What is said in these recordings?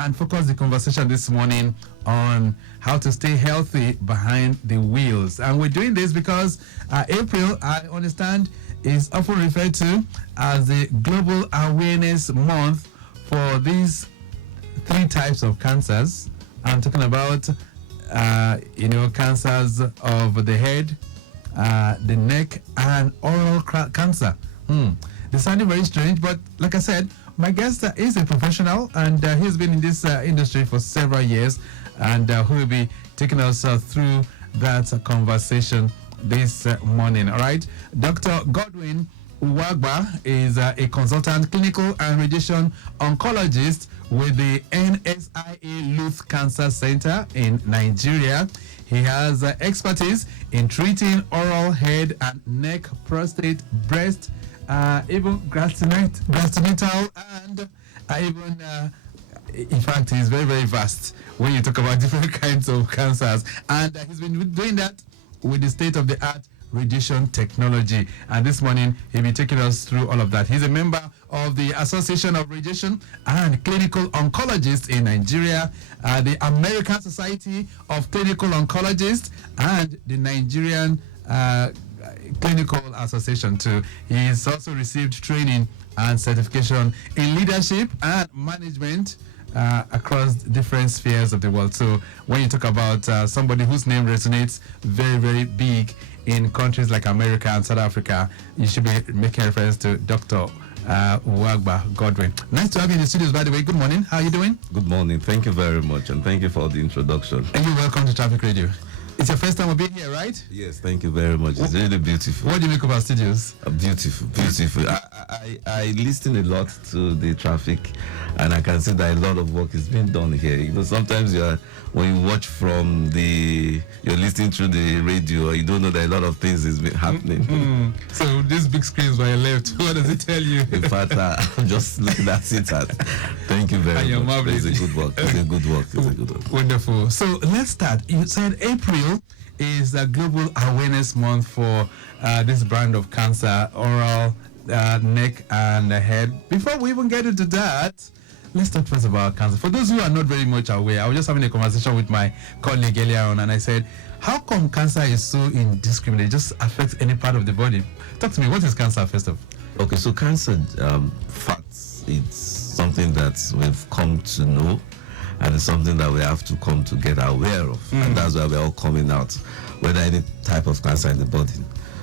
and focus the conversation this morning on how to stay healthy behind the wheels. And we're doing this because April, I understand, is often referred to as the Global Awareness Month for these 3 types of cancers. I'm talking about, cancers of the head, the neck, and oral cancer. They sound very strange, but like I said, my guest is a professional, and he's been in this industry for several years, and who will be taking us through that conversation this morning. All right, Dr. Godwin Uwagba is a consultant, clinical and radiation oncologist with the NSIA-LUTH Cancer Center in Nigeria. He has expertise in treating oral, head and neck, prostate, breast, even gastrointestinal, and in fact, he's very, very vast when you talk about different kinds of cancers. And he's been doing that with the state-of-the-art radiation technology. And this morning, he'll be taking us through all of that. He's a member of the Association of Radiation and Clinical Oncologists in Nigeria, the American Society of Clinical Oncologists, and the Nigerian Clinical Association too. He's also received training and certification in leadership and management across different spheres of the world. So when you talk about somebody whose name resonates very, very big in countries like America and South Africa, you should be making reference to Dr. Uwagba Godwin. Nice to have you in the studios, by the way. Good morning. How are you doing? Good morning. Thank you very much, and thank you for the introduction. And you're welcome to Traffic Radio. It's your first time of being here, right? Yes, thank you very much. It's really beautiful. What do you make of our studios? Beautiful, beautiful. I listen a lot to the traffic, and I can see that a lot of work is being done here. You know, sometimes when you watch you're listening through the radio, you don't know that a lot of things is happening. So these big screens by your left, what does it tell you? In fact, I'm just looking at it. Thank you very much. It's a good work. It's a good work. It's a good work. Wonderful. So let's start. You said April is a Global Awareness Month for this brand of cancer, oral, neck, and head. Before we even get into that, let's talk first about cancer. For those who are not very much aware, I was just having a conversation with my colleague earlier on, and I said, how come cancer is so indiscriminate? It just affects any part of the body. Talk to me. What is cancer, first of all? Okay, so cancer, facts, it's something that we've come to know, and it's something that we have to come to get aware of. And that's why we're all coming out, whether any type of cancer in the body.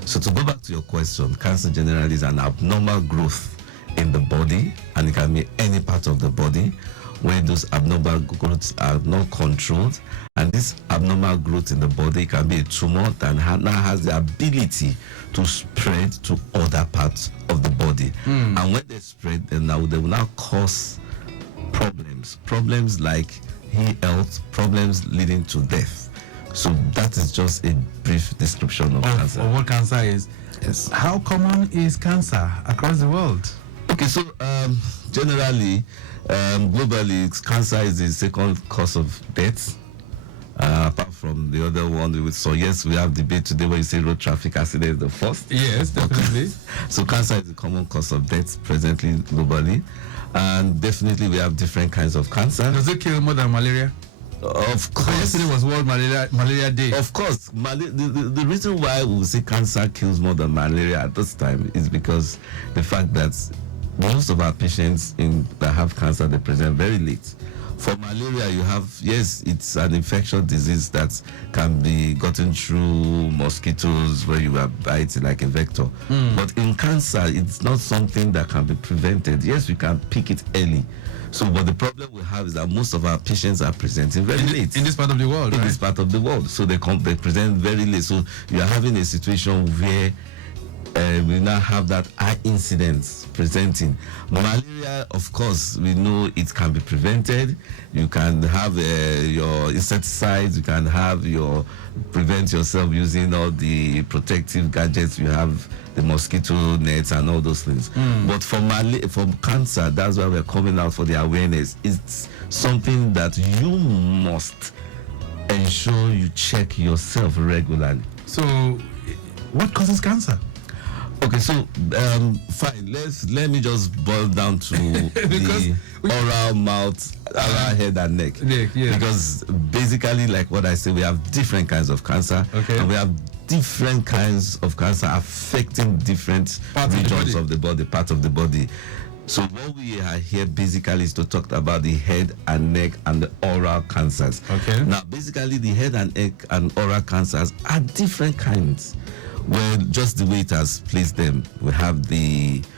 So to go back to your question, cancer generally is an abnormal growth in the body, and it can be any part of the body where those abnormal growths are not controlled. And this abnormal growth in the body can be a tumor that now has the ability to spread to other parts of the body. And when they spread, they will now cause problems like health, problems leading to death. So that is just a brief description of cancer. Of what cancer is. Yes. How common is cancer across the world? Okay, so generally, globally, cancer is the second cause of death, apart from the other one. So yes, we have debate today where you say road traffic accident is the first. Yes, definitely. So cancer is the common cause of death presently globally, and definitely we have different kinds of cancer. Does it kill more than malaria? Of course. Yesterday was World Malaria Day. Of course. The reason why we say cancer kills more than malaria at this time is because the fact that most of our patients that have cancer, they present very late. For malaria, you have, yes, it's an infectious disease that can be gotten through mosquitoes where you are biting like a vector. But in cancer, it's not something that can be prevented. Yes, we can pick it early. So, but the problem we have is that most of our patients are presenting very late. In this part of the world, In this part of the world. So they present very late. So you are having a situation where we now have that high incidence presenting. Malaria, of course, we know it can be prevented. You can have your insecticides, you can have prevent yourself using all the protective gadgets. You have the mosquito nets and all those things. But for cancer, that's why we're coming out for the awareness. It's something that you must ensure you check yourself regularly. So, what causes cancer? Okay, so fine. Let me just boil down to the oral, mouth, oral, head, and neck. Yeah. Because basically, like what I say, we have different kinds of cancer, and we have different kinds of cancer affecting different regions of the body, part of the body. So what we are here basically is to talk about the head and neck and the oral cancers. Okay. Now, basically, the head and neck and oral cancers are different kinds. Well, just the way it has placed them, we have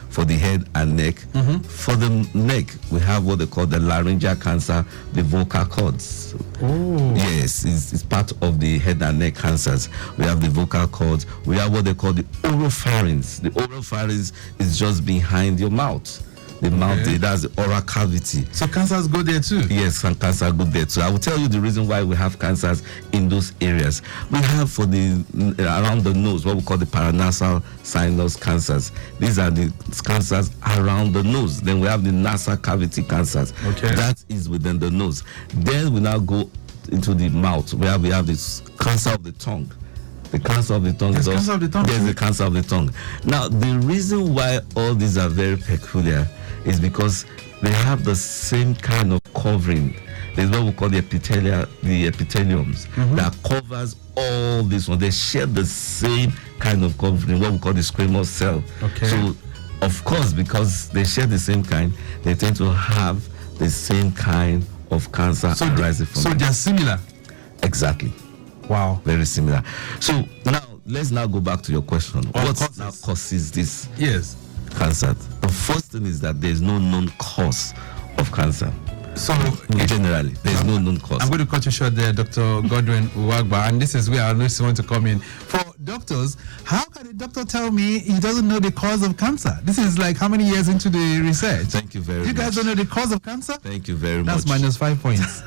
for the head and neck. For the neck, we have what they call the laryngeal cancer, the vocal cords. Oh. Yes, it's part of the head and neck cancers. We have the vocal cords. We have what they call the oropharynx. The oropharynx is just behind your mouth. The mouth, that's the oral cavity. So cancers go there too? Yes, some cancer go there too. I will tell you the reason why we have cancers in those areas. We have for the around the nose, what we call the paranasal sinus cancers. These are the cancers around the nose. Then we have the nasal cavity cancers. Okay. That is within the nose. Then we now go into the mouth, where we have this cancer of the tongue. The cancer of the tongue. There's cancer of the tongue? There's the cancer of the tongue. Now, the reason why all these are very peculiar is because they have the same kind of covering. There's what we call the epitheliums that covers all this one. They share the same kind of covering, what we call the squamous cell. Okay. So, of course, because they share the same kind, they tend to have the same kind of cancer arising from So they're similar? Exactly. Wow. Very similar. So now let's now go back to your question. What now causes this cancer? The first thing is that there's no known cause of cancer. So generally, there's no known cause. I'm going to cut you short there, Dr. Godwin Uwagba, and this is where I just want to come in. For doctors, how can a doctor tell me he doesn't know the cause of cancer? This is like how many years into the research? Thank you very much. You guys don't know the cause of cancer? Thank you very much. That's -5 points.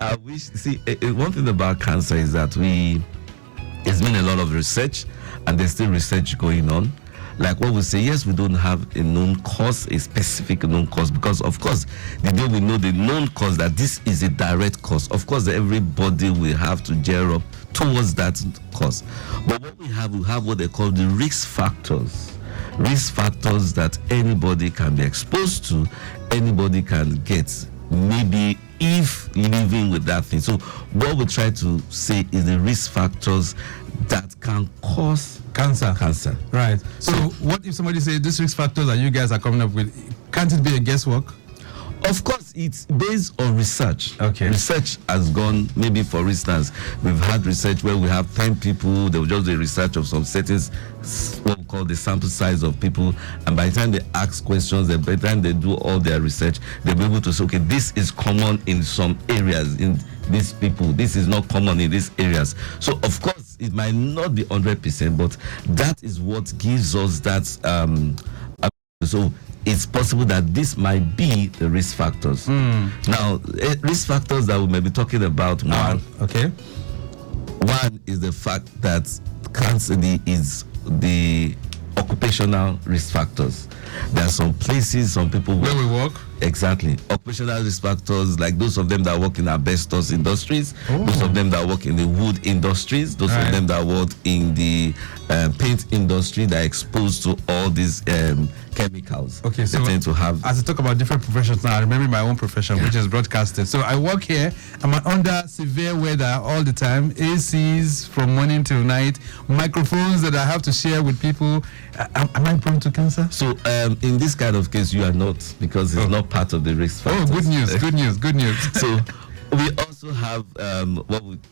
I wish. See, one thing about cancer is that there's been a lot of research, and there's still research going on. Like what we say, yes, we don't have a known cause, a specific known cause, because of course, the day we know the known cause, that this is a direct cause, of course, everybody will have to gear up towards that cause. But what we have what they call the risk factors. Risk factors that anybody can be exposed to, anybody can get, maybe if living with that thing. So what we try to say is the risk factors that can cause cancer. Right. So what if somebody says these risk factors that you guys are coming up with, can't it be a guesswork? Of course, it's based on research. Okay. Research has gone, maybe for instance, we've had research where we have 10 people, they will just do research of some settings, what we call the sample size of people, and by the time they ask questions, by the time they do all their research, they'll be able to say, okay, this is common in some areas, in these people, this is not common in these areas. So of course, it might not be 100%, but that is what gives us that, so it's possible that this might be the risk factors. Now, risk factors that we may be talking about, one is the fact that cancer is the occupational risk factors. There are some places, some people where we work. Exactly. Occupational risk factors, like those of them that work in asbestos industries, those of them that work in the wood industries, those of them that work in the paint industry that are exposed to all these chemicals. Okay, so they tend to have. As I talk about different professions now, I remember my own profession, which is broadcasting. So I work here. I'm under severe weather all the time. ACs from morning till night. Microphones that I have to share with people. Am I prone to cancer? So in this kind of case, you are not, because it's not part of the risk factors. Oh, good news! Good news! Good news! So we also have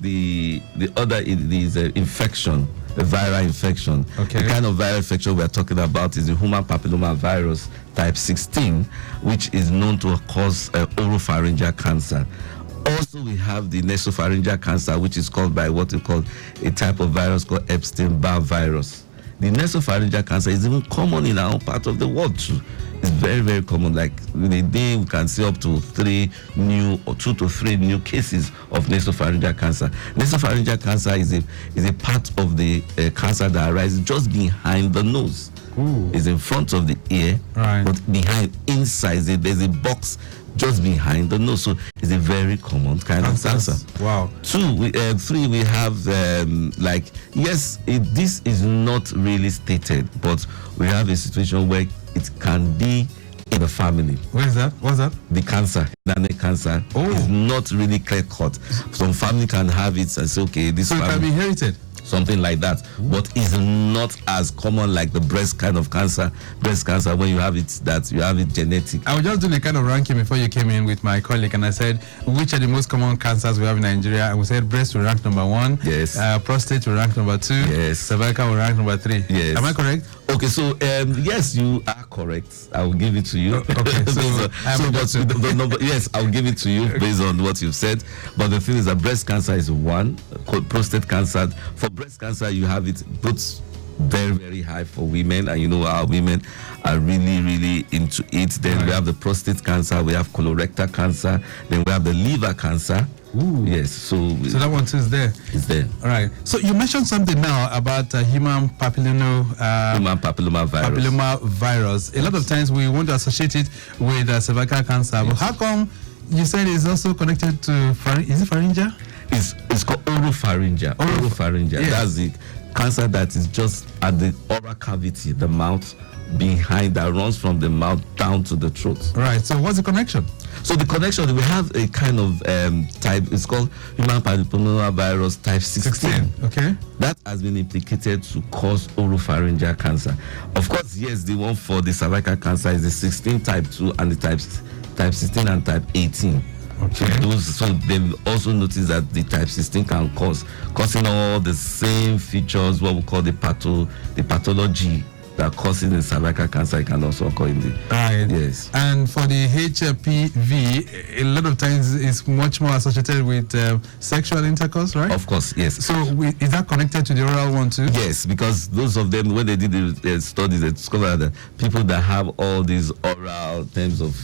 the other is infection, a viral infection. Okay. The kind of viral infection we are talking about is the human papilloma virus type 16, which is known to cause oropharyngeal cancer. Also, we have the nasopharyngeal cancer, which is caused by what we call a type of virus called Epstein-Barr virus. The nasopharyngeal cancer is even common in our own part of the world too. It's very, very common. Like in a day, we can see up to 2 to 3 new cases of nasopharyngeal cancer. Nasopharyngeal cancer is a part of the cancer that arises just behind the nose. Ooh. It's in front of the ear, right, but behind, inside, there's a box just behind the nose. So it's a very common kind of cancer. Wow. 3, we have this is not really stated, but we have a situation where it can be in the family. Where is that? What's that? The cancer, the cancer, is not really clear cut. Some family can have it and say, okay, this. So it can be inherited. Something like that, but is not as common like the breast kind of cancer. Breast cancer, when you have it, that you have it genetic. I was just doing a kind of ranking before you came in with my colleague, and I said, which are the most common cancers we have in Nigeria? And we said breast will rank number 1. Yes. Prostate will rank number 2. Yes. Cervical will rank number 3. Yes. Am I correct? Okay, so yes, you are correct. I will give it to you. Okay, the number, yes, I'll give it to you based on what you've said. But the thing is that breast cancer is 1. Prostate cancer. For breast cancer, you have it both very, very high for women, and our women are really, really into it. Then we have the prostate cancer, we have colorectal cancer, then we have the liver cancer. Ooh. Yes, so that one too is there. It's there. All right. So you mentioned something now about human papilloma virus. A lot of times we want to associate it with cervical cancer. Yes. But how come you said it's also connected to is it pharyngeal? It's called oropharyngeal. Oropharyngeal. Yes. That's the cancer that is just at the oral cavity, the mouth, behind, that runs from the mouth down to the throat. Right. So what's the connection? So the connection, we have a kind of type, it's called human papillomavirus type 16. Okay. That has been implicated to cause oropharyngeal cancer. Of course, yes, the one for the cervical cancer is the 16 type 2 and the type 16 and type 18. Okay. So they've also noticed that the type 16 can causing all the same features, what we call the pathology that causes the cervical cancer. It can also occur in the right. Yes. And for the HPV, a lot of times it's much more associated with sexual intercourse, right? Of course, yes. So is that connected to the oral one too? Yes, because those of them, when they did the studies, they discovered that people that have all these oral terms of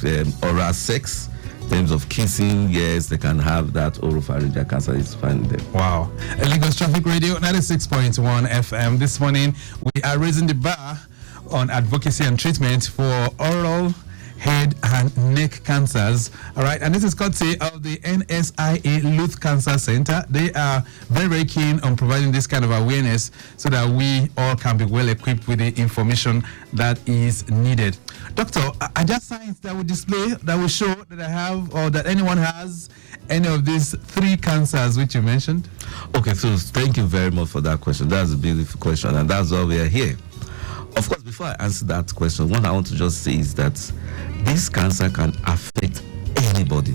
oral sex, terms of kissing, yes, they can have that oropharyngeal cancer. It's fine there. Wow. Lagos Traffic Radio 96.1 FM. This morning, we are raising the bar on advocacy and treatment for oral, head and neck cancers. All right, and this is courtesy of the NSIA-LUTH Cancer Center. They are very, very keen on providing this kind of awareness so that we all can be well equipped with the information that is needed. Doctor, are there signs that will display, that will show that I have or that anyone has any of these 3 cancers which you mentioned? Okay, so thank you very much for that question. That's a beautiful question, and that's why we are here. Of course, before I answer that question, what I want to just say is that this cancer can affect anybody.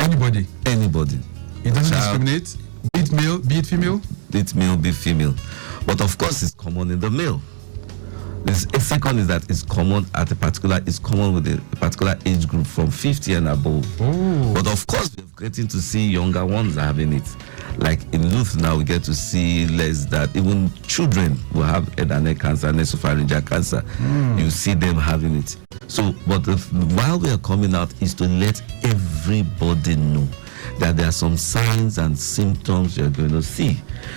Anybody? Anybody. It doesn't discriminate? Be it male, be it female? Be it male, be female. But of course, it's common in the male. The second is that it's common with a particular age group from 50 and above. Ooh. But of course, we're getting to see younger ones having it. Like in LUTH now, we get to see less that even children will have head and neck cancer, nasopharyngeal cancer. You see them having it. So, but while we are coming out is to let everybody know that there are some signs and symptoms you're going to see.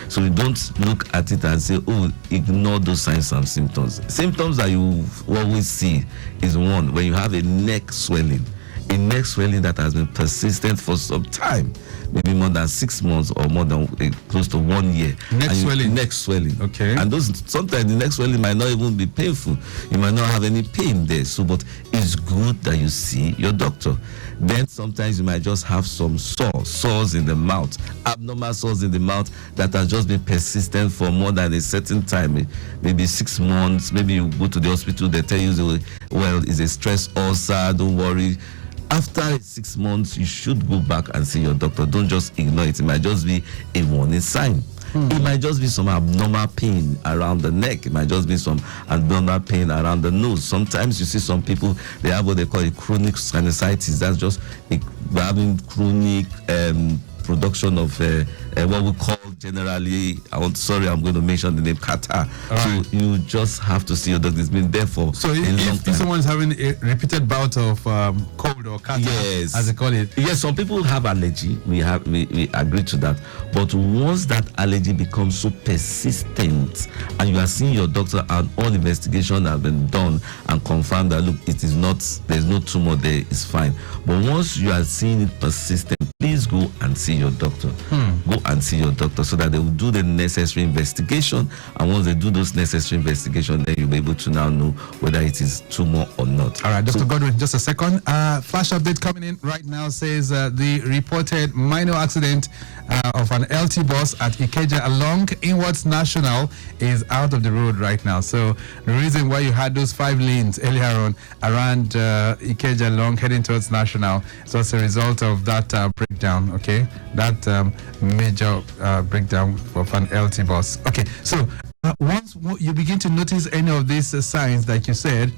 So you don't look at it and say, oh, ignore those signs and symptoms. Symptoms that you always see is 1, when you have a neck swelling that has been persistent for some time, maybe more than 6 months or more than close to 1 year. Neck swelling. Okay. And sometimes the neck swelling might not even be painful. You might not have any pain there. So, but it's good that you see your doctor. Then sometimes you might just have some sores in the mouth, abnormal sores in the mouth that has just been persistent for more than a certain time, maybe 6 months. Maybe you go to the hospital, they tell you, well, it's a stress ulcer, don't worry. After 6 months, you should go back and see your doctor. Don't just ignore it. It might just be a warning sign. It might just be some abnormal pain around the neck. It might just be some abnormal pain around the nose. Sometimes you see some people, they have what they call a chronic sinusitis. That's just having chronic production of what we call generally, I'm going to mention the name catarrh. So you just have to see your doctor. It's been there for so a long time. If someone's having a repeated bout of cold or catarrh, as they call it. Yes, some people have allergy. We agree to that. But once that allergy becomes so persistent and you are seeing your doctor and all investigation have been done and confirmed that, look, it is not, there's no tumor there, it's fine. But once you are seeing it persistent, please go and see your doctor. Go and see your doctor so that they will do the necessary investigation. And once they do those necessary investigations, then you'll be able to now know whether it is tumor or not. All right, Dr. Godwin, just a second. Flash update coming in right now says the reported minor accident of an LT bus at Ikeja along Inwards National is out of the road right now. So the reason why you had those 5 lanes earlier on around Ikeja along heading towards National is as a result of that breakdown, okay? That major breakdown of an LT bus. Okay, so once you begin to notice any of these signs, like you said,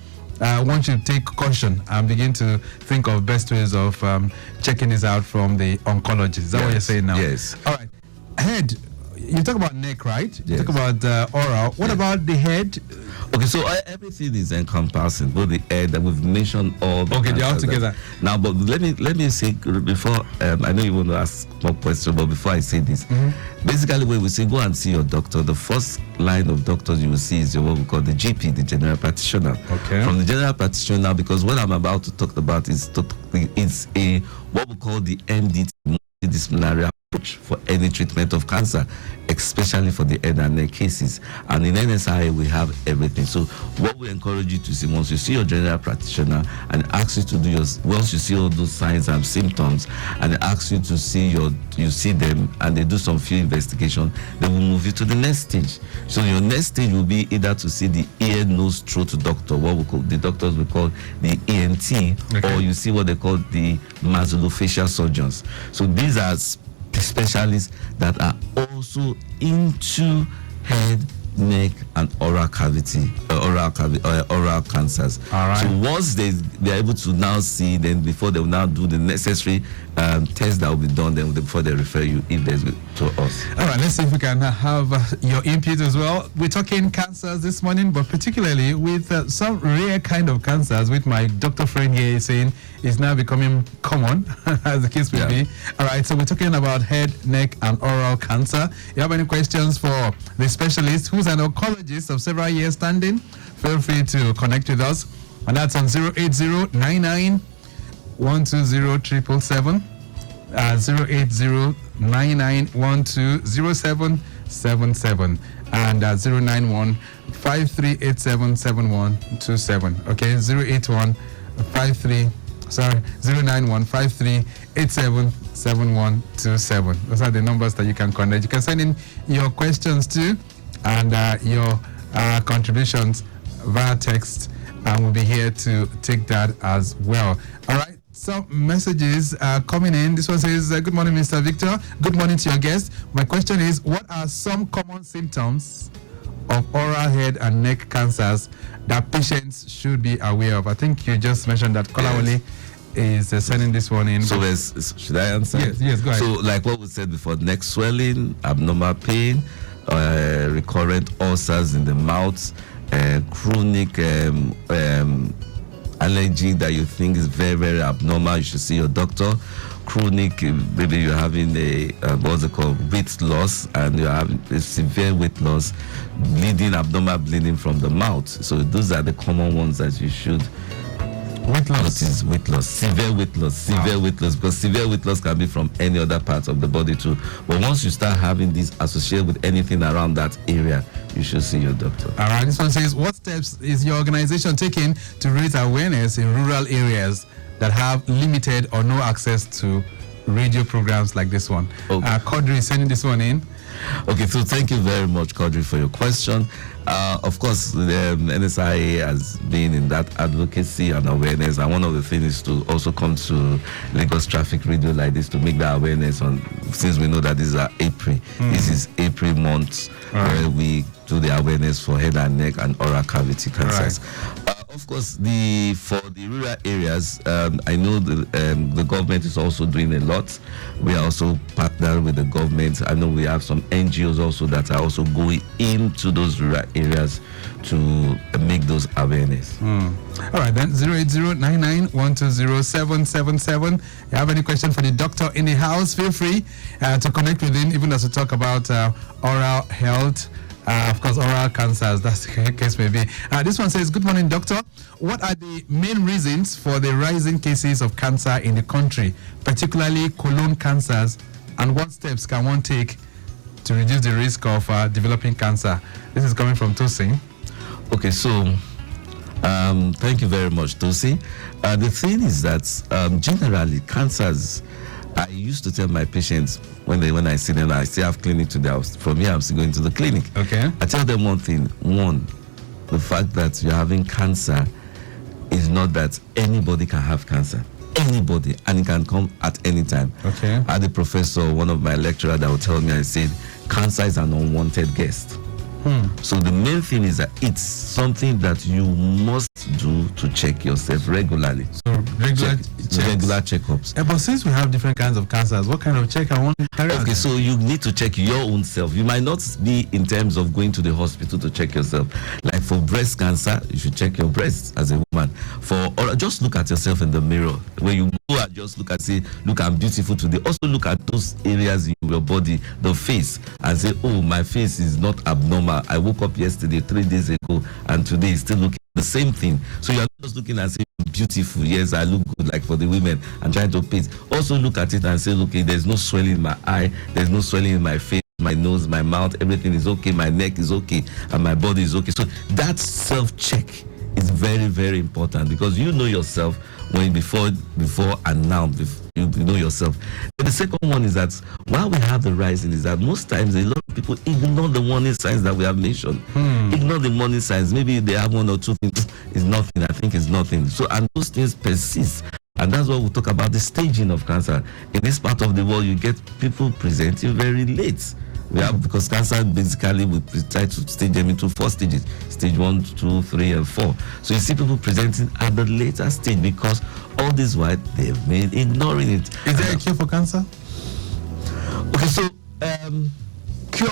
once you take caution and begin to think of best ways of checking this out from the oncologist. Is that what you're saying now? Yes. All right. Head, you talk about neck, right? You Yes. talk about oral. What about the head? Okay, so everything is encompassing, both the head that we've mentioned all. Okay, they're all together. Now, but let me say before. I know you want to ask more questions, but before I say this, basically when we say go and see your doctor, the first line of doctors you will see is what we call the GP, the general practitioner. Okay. From the general practitioner, because what I'm about to talk about is a what we call the MDT, multidisciplinary approach for any treatment of cancer, especially for the head and neck cases. And in NSIA, we have everything. So what we encourage you to see, once you see your general practitioner and ask you to do once you see all those signs and symptoms and ask you to see you see them and they do some few investigation, they will move you to the next stage. So your next stage will be either to see the ear, nose, throat doctor, what we call the doctors we call the ENT, or you see what they call the maxillofacial surgeons. So these are specialists that are also into head, neck, and oral cavity, oral cancers. All right. So once they're able to now see, then before they will now do the necessary tests that will be done, then before they refer you if there's to us. All right, let's see if we can have your input as well. We're talking cancers this morning, but particularly with some rare kind of cancers, which my doctor friend here is saying is now becoming common, as the case may be. All right, so we're talking about head, neck, and oral cancer. If you have any questions for the specialist, who's an oncologist of several years standing, feel free to connect with us. And that's on 08099 120 08099120777 and 091 53877127. Okay, 091 53877127. Those are the numbers that you can connect. You can send in your questions too and your contributions via text, and we'll be here to take that as well. All right. Some messages are coming in. This one says, good morning, Mr. Victor. Good morning to your guest. My question is, what are some common symptoms of oral head and neck cancers that patients should be aware of? I think you just mentioned that Kolawole is sending this one in. So should I answer? Yes, go ahead. So like what we said before, neck swelling, abnormal pain, recurrent ulcers in the mouth, chronic allergy that you think is very, very abnormal, you should see your doctor. Chronic, maybe you're having a what's it called, weight loss, and you're having a severe weight loss, bleeding, abnormal bleeding from the mouth. So those are the common ones that you should weight loss. Notice weight loss, severe weight loss, because severe weight loss can be from any other part of the body too. But once you start having this associated with anything around that area, you should see your doctor. All right, this one says, what steps is your organization taking to raise awareness in rural areas that have limited or no access to radio programs like this one? Okay. Kodri is sending this one in. Okay, so thank you very much, Kodri, for your question. Of course, the NSIA has been in that advocacy and awareness, and one of the things is to also come to Lagos Traffic Radio like this to make that awareness on, since we know that this is April. This is April month where we do the awareness for head and neck and oral cavity cancers. Of course, for the rural areas, I know the government is also doing a lot. We are also partnered with the government. I know we have some NGOs also that are also going into those rural areas to make those awareness. All right, then 08099120777. You have any question for the doctor in the house? Feel free to connect with him, even as we talk about oral health. Of course, oral cancers, that's the case may be. This one says, good morning, doctor. What are the main reasons for the rising cases of cancer in the country, particularly colon cancers, and what steps can one take to reduce the risk of developing cancer? This is coming from Tosin. Okay, so thank you very much, Tosin. The thing is that generally cancers, I used to tell my patients when I see them, I still have clinic today. From here, I'm still going to the clinic. Okay. I tell them one thing. One, the fact that you're having cancer is not that anybody can have cancer. Anybody, and it can come at any time. Okay. I had a professor, one of my lecturers, that would tell me, I said, cancer is an unwanted guest. So the main thing is that it's something that you must do to check yourself regularly. So regular checkups. But since we have different kinds of cancers, what kind of check I want to carry out? Okay, so you need to check your own self. You might not be in terms of going to the hospital to check yourself. Like for breast cancer, you should check your breasts as a woman. Or just look at yourself in the mirror. When you go and just look and say, look, I'm beautiful today. Also look at those areas in your body, the face, and say, oh, my face is not abnormal. I woke up yesterday, 3 days ago, and today is still looking the same thing. So you're not just looking and saying, beautiful, yes, I look good, like for the women, and trying to paint. Also look at it and say, okay, there's no swelling in my eye, there's no swelling in my face, my nose, my mouth, everything is okay, my neck is okay, and my body is okay. So that self-check is very, very important, because you know yourself when before and now you know yourself. And the second one is that while we have the rising, is that most times a lot of people ignore the warning signs that we have mentioned. Ignore the warning signs. Maybe they have one or two things. It's nothing. I think it's nothing. So, and those things persist. And that's why we talk about the staging of cancer. In this part of the world, you get people presenting very late. Because cancer, basically, we try to stage them into 4 stages. Stage 1, 2, 3, and 4. So you see people presenting at the later stage, because all this while they've been ignoring it. Is there a cure for cancer? Okay, so cure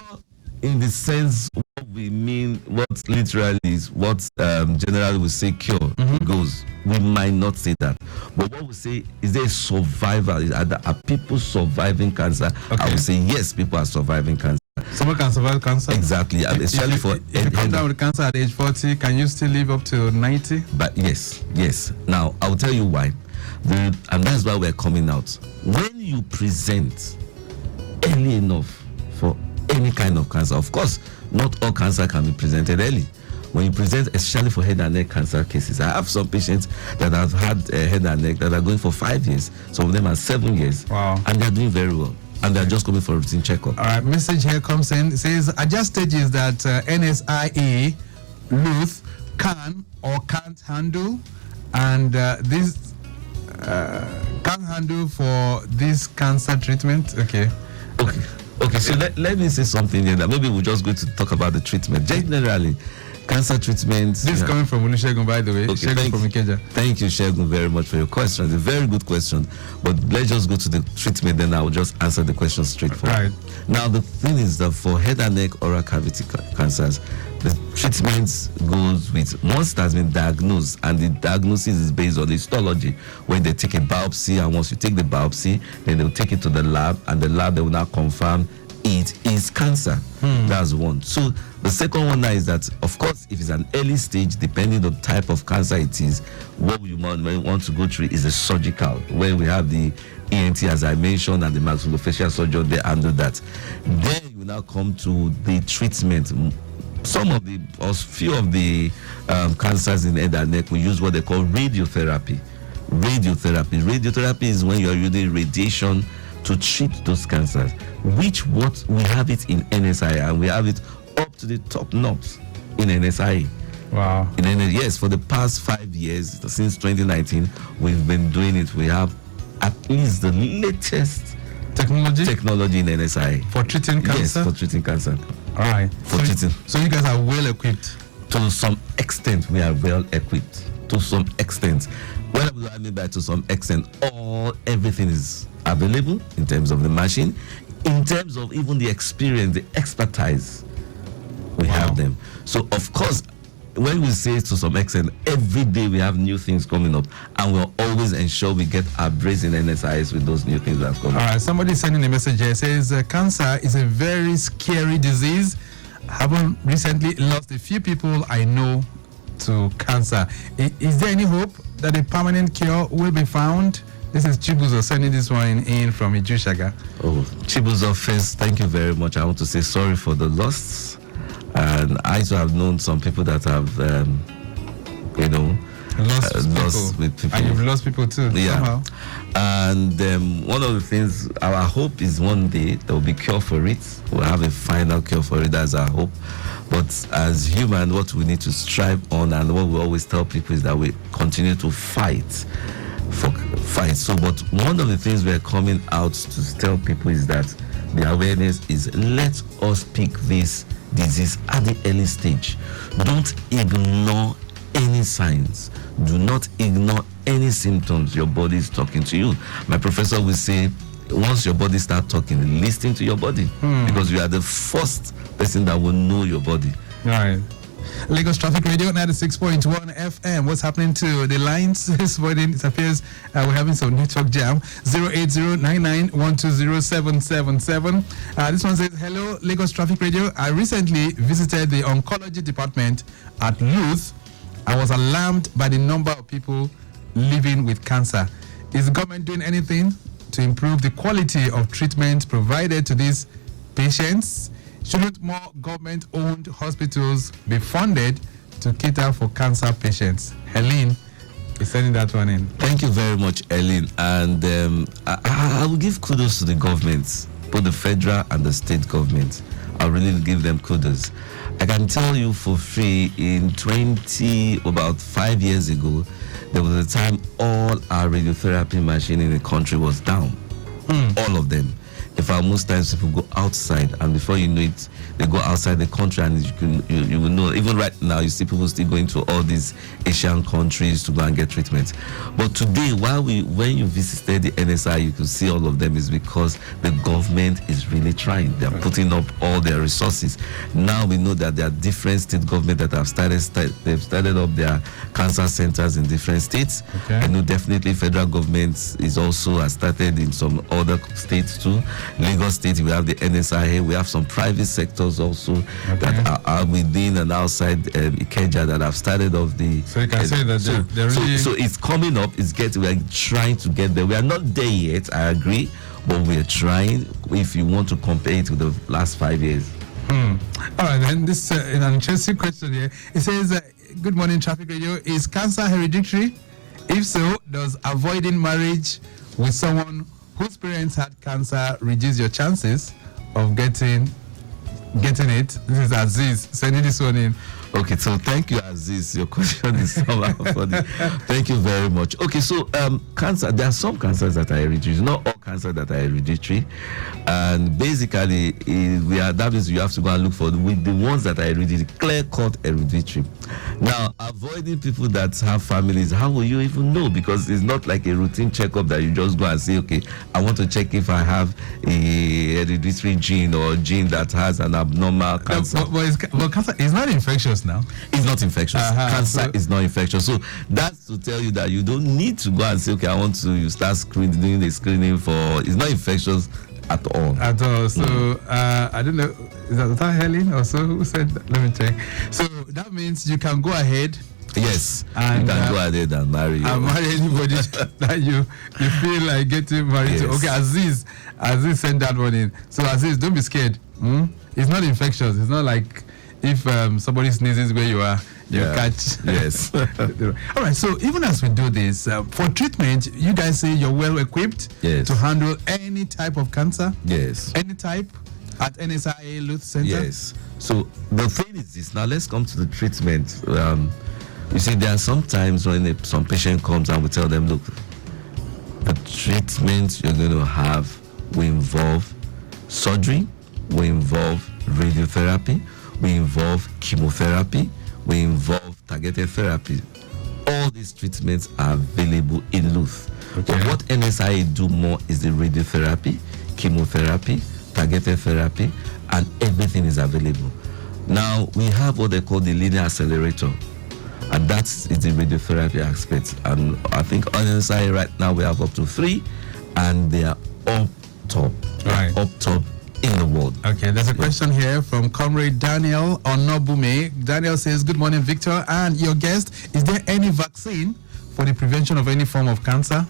in the sense what we mean, what literally is, what generally we say cure goes. We might not say that, but what we say is there survival? Are people surviving cancer? Okay. I would say yes, people are surviving cancer. Someone can survive cancer? Exactly, especially if you come down with cancer at age 40, can you still live up to 90? But yes. Now I'll tell you why, and that's why we're coming out. When you present early enough for any kind of cancer, of course, not all cancer can be presented early. When you present, especially for head and neck cancer cases, I have some patients that have had head and neck that are going for 5 years. Some of them are 7 years. Wow. And they're doing very well. And they're just coming for a routine checkup. All right, message here comes in. It says, are just stages that NSIA-LUTH can or can't handle, and this can't handle for this cancer treatment? Okay, so let me say something here that maybe we'll just go to talk about the treatment. Generally, cancer treatments. This is coming from Olusegun, by the way. Okay, Shegun from Ikeja. Thank you, Shegun, very much for your question. It's a very good question. But let's just go to the treatment, then I'll just answer the question straightforward. Right. Now, the thing is that for head and neck oral cavity cancers, the treatment goes with, once it has been diagnosed, and the diagnosis is based on histology, when they take a biopsy, and once you take the biopsy, then they'll take it to the lab, and the lab, they will now confirm it is cancer. That's one. So the second one now is that, of course, if it's an early stage, depending on the type of cancer it is, what we want to go through is the surgical, where we have the ENT, as I mentioned, and the maxillofacial surgeon, they handle that. Then you now come to the treatment. Some of the, or few of the cancers in head and neck, we use what they call radiotherapy. Radiotherapy is when you are using radiation to treat those cancers, which what we have it in NSIA, and we have it up to the top notch in NSIA. Wow. Yes, for the past 5 years, since 2019, we've been doing it. We have at least the latest technology in NSIA. For treating cancer? Yes, for treating cancer. All right. For treating. So you guys are well equipped? To some extent, we are well equipped. to some extent. What do I mean by to some extent? Everything is available in terms of the machine, in terms of even the experience, the expertise. We have them. So of course, when we say to some extent, every day we have new things coming up, and we'll always ensure we get our brace in NSIS with those new things that come up. All right, somebody sending a message here says cancer is a very scary disease. I haven't recently lost a few people I know to cancer. Is there any hope that a permanent cure will be found? This is Chibuzo sending this one in from Ijushaga. Oh, Chibuzo, first, thank you very much. I want to say sorry for the loss. And I too have known some people that have, lost with people. And you've lost people too, somehow. And one of the things, our hope is one day there will be cure for it. We'll have a final cure for it, that's our hope. But as human, what we need to strive on, and what we always tell people, is that we continue to fight. So, but one of the things we're coming out to tell people is that the awareness is, let us pick this disease at the early stage. Don't ignore any signs. Do not ignore any symptoms your body is talking to you. My professor will say, once your body starts talking, listen to your body, because you are the first person that will know your body. Right. Lagos Traffic Radio 96.1 FM. What's happening to the lines this morning? It appears we're having some network jam. 08099120777. This one says, hello, Lagos Traffic Radio. I recently visited the oncology department at LUTH. I was alarmed by the number of people living with cancer. Is the government doing anything to improve the quality of treatment provided to these patients? Shouldn't more government-owned hospitals be funded to cater for cancer patients? Helene is sending that one in. Thank you very much, Helene. And I will give kudos to the governments, both the federal and the state government. I really give them kudos. I can tell you for free, about 5 years ago, there was a time all our radiotherapy machine in the country was down. All of them. In fact, most times people go outside, and before you know it, they go outside the country, and you will know. Even right now, you see people still going to all these Asian countries to go and get treatment. But today, when you visited the NSI, you could see all of them, is because the government is really trying. They are putting up all their resources. Now we know that there are different state governments that have they've started up their cancer centers in different states. Okay. I know definitely federal government is also has started in some other states too. Lagos State, we have the NSIA, we have some private sectors also that are within and outside Ikeja that have started off the. So you can say that they're really. So it's coming up. We're trying to get there. We are not there yet. I agree, but we're trying. If you want to compare it with the last 5 years. All right, then this is an interesting question here. It says, "Good morning, Traffic Radio. Is cancer hereditary? If so, does avoiding marriage with someone whose parents had cancer reduce your chances of getting it?" This is Aziz sending this one in. Okay, so thank you, Aziz. Your question is somehow funny. Thank you very much. Okay, so cancer, there are some cancers that are hereditary, not all cancers that are hereditary. And basically, that means you have to go and look for the ones that are hereditary, clear-cut hereditary. Now, avoiding people that have families, how will you even know? Because it's not like a routine checkup that you just go and say, okay, I want to check if I have a hereditary gene or a gene that has an abnormal cancer. But cancer is not infectious now. It's not infectious. Cancer is not infectious. So that's to tell you that you don't need to go and say, okay, I want to start doing the screening for. It's not infectious at all. At all. So I don't know. Is that Helen or so? Who said that? Let me check. So that means you can go ahead. Yes, and you can go ahead and marry. And marry anybody that you feel like getting married to. Okay, Aziz sent that one in. So Aziz, don't be scared. It's not infectious. It's not like if somebody sneezes where you are, you catch. Yes. All right. So even as we do this, for treatment, you guys say you're well equipped to handle any type of cancer. Yes. Any type at NSIA-LUTH Center. Yes. So the thing is this. Now let's come to the treatment. You see, there are some times when some patient comes and we tell them, look, the treatment you're going to have will involve surgery, will involve radiotherapy, will involve chemotherapy, will involve targeted therapy. all these treatments are available in LUTH. Okay. But what NSIA do more is the radiotherapy, chemotherapy, targeted therapy, and everything is available. Now, we have what they call the linear accelerator, and that is the radiotherapy aspect. And I think on NSIA right now we have up to 3, and they are up top, Right. up top in the world. Okay, there's a question here from Comrade Daniel Onobume. Daniel says, good morning, Victor, and your guest. Is there any vaccine for the prevention of any form of cancer?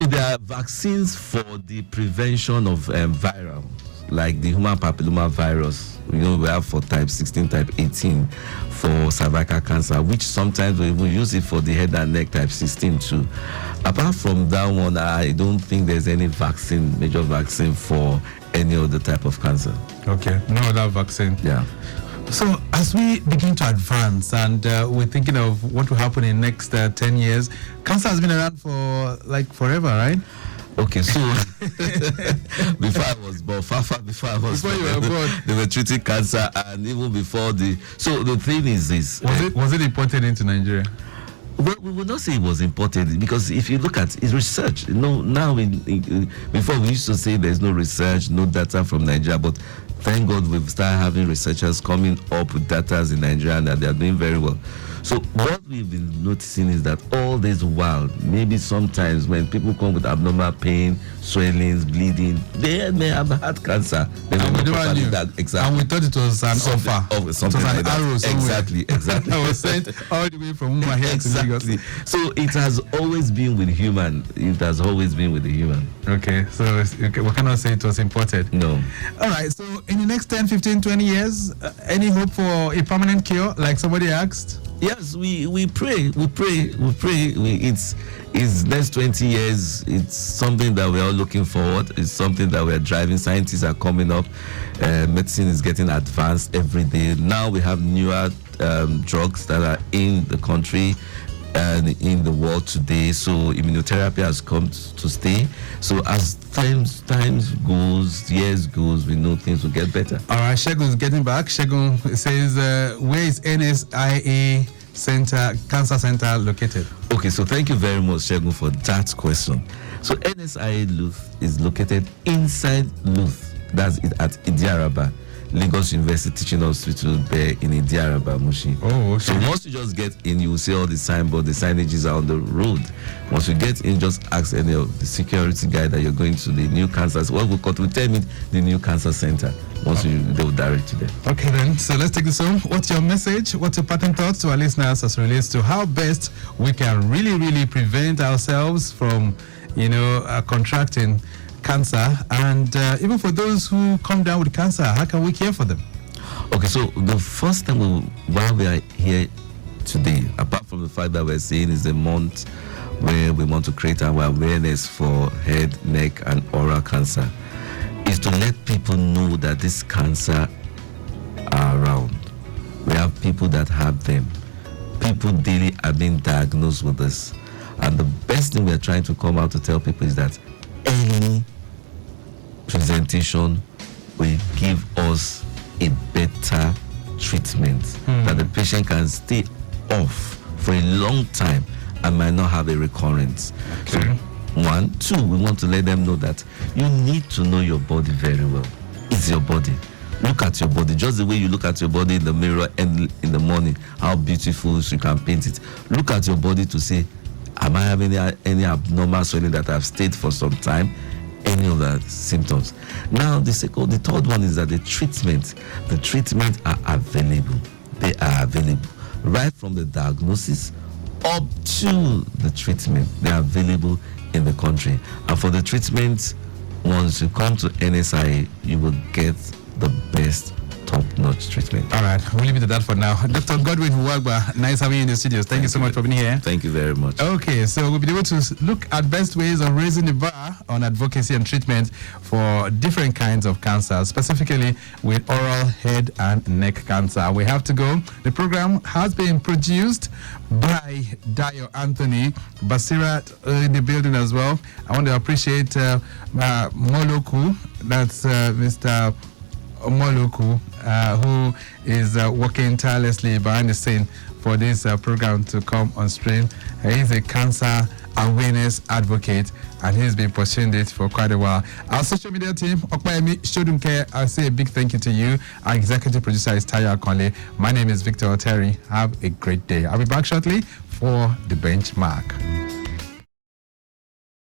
There are vaccines for the prevention of viral, like the human papilloma virus. We have for type 16, type 18 for cervical cancer, which sometimes we even use it for the head and neck type 16 too. Apart from that one, I don't think there's any vaccine, major vaccine for any other type of cancer. Okay, no other vaccine. Yeah. So as we begin to advance and we're thinking of what will happen in the next 10 years, cancer has been around for like forever, right? Okay, so before I was born, far before I was Before born, you were born. they were treating cancer, and even before so the thing is this. Was it imported into Nigeria? Well, we will not say it was imported, because if you look at it's research, now before we used to say there's no research, no data from Nigeria, but thank God we've started having researchers coming up with data in Nigeria, and that they are doing very well. So what we've been noticing is that all this while, maybe sometimes when people come with abnormal pain, swellings, bleeding, they may have had cancer. They may not properly that, exactly. And we thought it was an offer. Something it was like an that. arrow somewhere. Exactly. I was sent all the way from Uma here to Lagos. So it has always been with human. It has always been with the human. Okay, so we cannot say it was imported. No. All right, so in the next 10, 15, 20 years, any hope for a permanent cure, like somebody asked? Yes, we pray. It's next 20 years. It's something that we're all looking forward. It's something that we're driving. Scientists are coming up. Medicine is getting advanced every day. Now we have newer drugs that are in the country and in the world today. So immunotherapy has come to stay. So as times goes, years goes, we know things will get better. All right, Shegun is getting back. Shegun says, where is NSIA Cancer Center located? Okay, so thank you very much, Shegun, for that question. So NSIA-LUTH is located inside LUTH. That's it at Idiaraba, Lagos University Teaching Hospital there in Idiaraba, Mushi. Oh, okay. So once you just get in, you will see all the signboard, the signages are on the road. Once you get in, just ask any of the security guy that you're going to the new cancer. What we call, tell me the new cancer center. Once they will direct you there. Okay then, so let's take this home. What's your message? What's your parting thoughts to our listeners as relates to how best we can really prevent ourselves from, contracting cancer, and even for those who come down with cancer, how can we care for them? Okay, so the first thing while we are here today, apart from the fact that we're saying is a month where we want to create our awareness for head, neck, and oral cancer, is to let people know that this cancer are around. We have people that have them. People daily are being diagnosed with this. And the best thing we're trying to come out to tell people is that any presentation will give us a better treatment, that the patient can stay off for a long time and might not have a recurrence. Okay. So, 1, 2, we want to let them know that you need to know your body very well. It's your body. Look at your body just the way you look at your body in the mirror and in the morning, how beautiful you can paint it. Look at your body to say, am I having any abnormal swelling that I've stayed for some time? Any of the symptoms. Now the third one is that the treatment are available. They are available right from the diagnosis up to the treatment. They are available in the country. And for the treatment, once you come to NSIA, you will get the best top-notch treatment. All right, we'll leave it at that for now. Dr. Godwin Uwagba, nice having you in the studios. Thank you so much for being here. Thank you very much. Okay, so we'll be able to look at best ways of raising the bar on advocacy and treatment for different kinds of cancer, specifically with oral, head, and neck cancer. We have to go. The program has been produced by Dio Anthony, Basirat in the building as well. I want to appreciate Moloku, that's Mr. Omoloku, who is working tirelessly behind the scene for this program to come on stream. He's a cancer awareness advocate, and he's been pursuing it for quite a while. Our social media team, Okpayemi Shodunke, I say a big thank you to you. Our executive producer is Tayo Akonle. My name is Victor Oteri. Have a great day. I'll be back shortly for the benchmark.